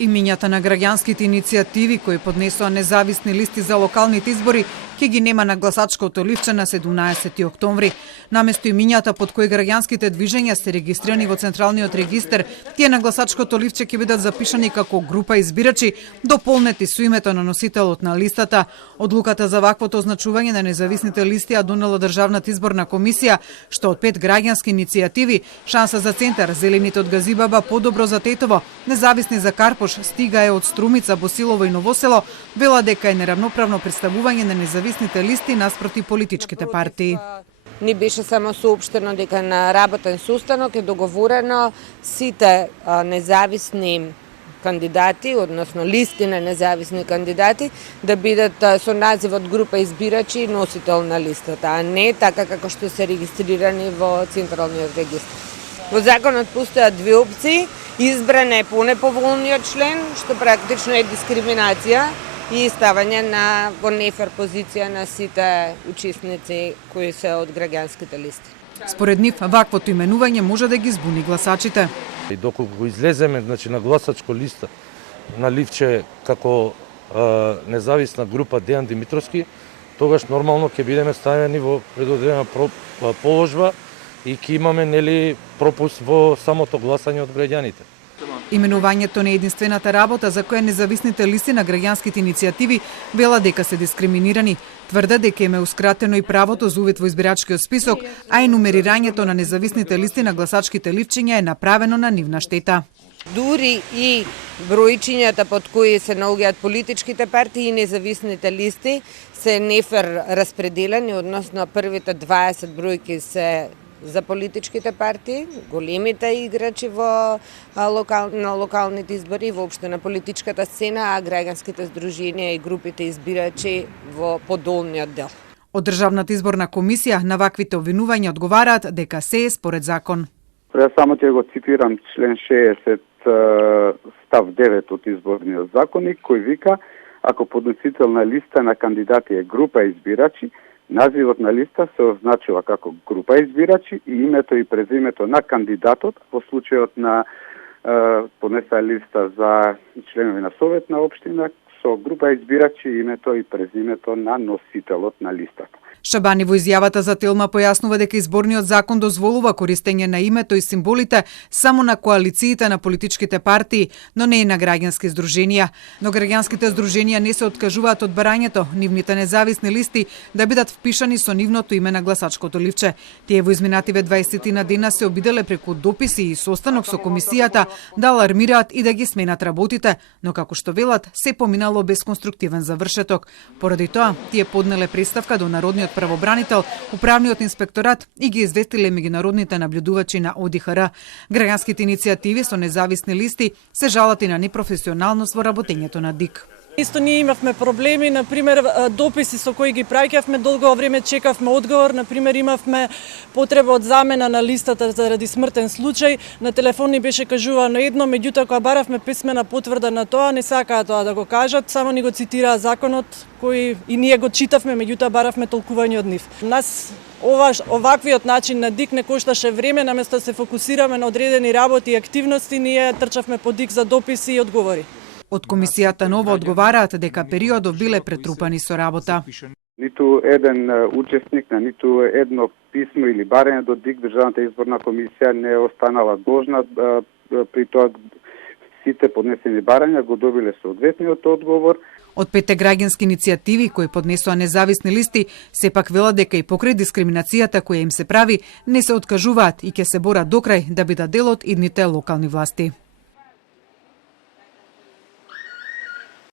Имињата на граѓанските иницијативи кои поднесоа независни листи за локалните избори ќе ги нема на гласачкото ливче на 17 октомври. Наместо имињата под кои граѓанските движења се регистрирани во Централниот регистер, тие на гласачкото ливче ќе бидат запишани како група избирачи, дополнети со името на носителот на листата. Одлуката за ваквото означување на независните листи ја донела Државната изборна комисија, што од 5 граѓански иницијативи, Шанса за Центар, Зелените од Газибаба, Подобро за Тетово, Независни за Карпош, Стига е од Струмица, Босилово и Новосело, вела дека е неравноправно представување на независните листи наспроти политичките партии. Ни беше само соопштено дека на работен состанок е договорено сите независни кандидати, односно листи на независни кандидати, да бидат со називот група избирачи носител на листата, а не така како што се регистрирани во Централниот регистр. Во законот постојат две опции. Избран е понеповолниот член, што практично е дискриминација и ставање во нефер позиција на сите учесници кои се од граѓанските листи. Според нив, ваквото именување може да ги збуни гласачите. И доколку излеземе на гласачко листа на ливче како независна група Дејан Димитровски, тогаш нормално ќе бидеме ставени во предодредена положба и ќе имаме пропуст во самото гласање од граѓаните. Именувањето не е единствената работа за која независните листи на граѓанските иницијативи вела дека се дискриминирани. Тврдат дека им е ускратено и правото за увид во избирачкиот список, а и нумерирањето на независните листи на гласачките ливчиња е направено на нивна штета. Дури и бројчињата под кои се наоѓаат политичките партии и независните листи се нефер распределени, односно првите 20 бројки се за политичките партии, големите играчи на локалните избори, воопшто на политичката сцена, а граѓанските здруженија и групите избирачи во подолниот дел. Од Државната изборна комисија на ваквите обвинувања одговараат дека се е според закон. Само ќе го цитирам член 60 став 9 од изборниот законник, кој вика: ако подносител на листа на кандидати е група избирачи, називот на листа се означува како група избирачи и името и презимето на кандидатот во случајот на поднесена листа за членови на совет на општина со група избирачи името и презимето на носителот на листата. Шабани во изјавата за Телма појаснува дека изборниот закон дозволува користење на името и символите само на коалициите на политичките партии, но не и на граѓански здруженија. Но граѓанските здруженија не се откажуваат од барањето нивните независни листи да бидат впишани со нивното име на гласачкото ливче. Тие во изминативе 20 на дена се обиделе преку дописи и состанок со комисијата да алармираат и да ги сменат работите, но како што велат, се поминало без конструктивен завршеток. Поради тоа, тие поднеле представка до Народниот правобранител, Управниот инспекторат и ги известиле меѓународните наблюдувачи на ОДИХР. Граѓанските иницијативи со независни листи се жалат и на непрофесионалност во работењето на ДИК. Исто ние имавме проблеми, например, дописи со кои ги праќавме, долго време чекавме одговор, например, имавме потреба од замена на листата заради смртен случај, на телефон ни беше кажувано едно, меѓутоа кога баравме писмена потврда на тоа, не сакаа тоа да го кажат, само ни го цитираа законот кој и ние го читавме, меѓутоа баравме толкување од нив. Нас оваквиот начин на ДИК не кошташе време, наместо да се фокусираме на одредени работи и активности, ние трчавме по ДИК за дописи и одговори. Од комисијата нова одговараат дека периодов биле претрупани со работа. Ниту еден учесник на ниту едно писмо или барање до ДИК, Државната изборна комисија не е останала должна, при тоа сите поднесени барања го добиле соодветниот одговор. Од 5 граѓански иницијативи кои поднесоа независни листи, сепак велат дека и покрај дискриминацијата која им се прави, не се откажуваат и ќе се борат докрај да бидат дел од идните локални власти.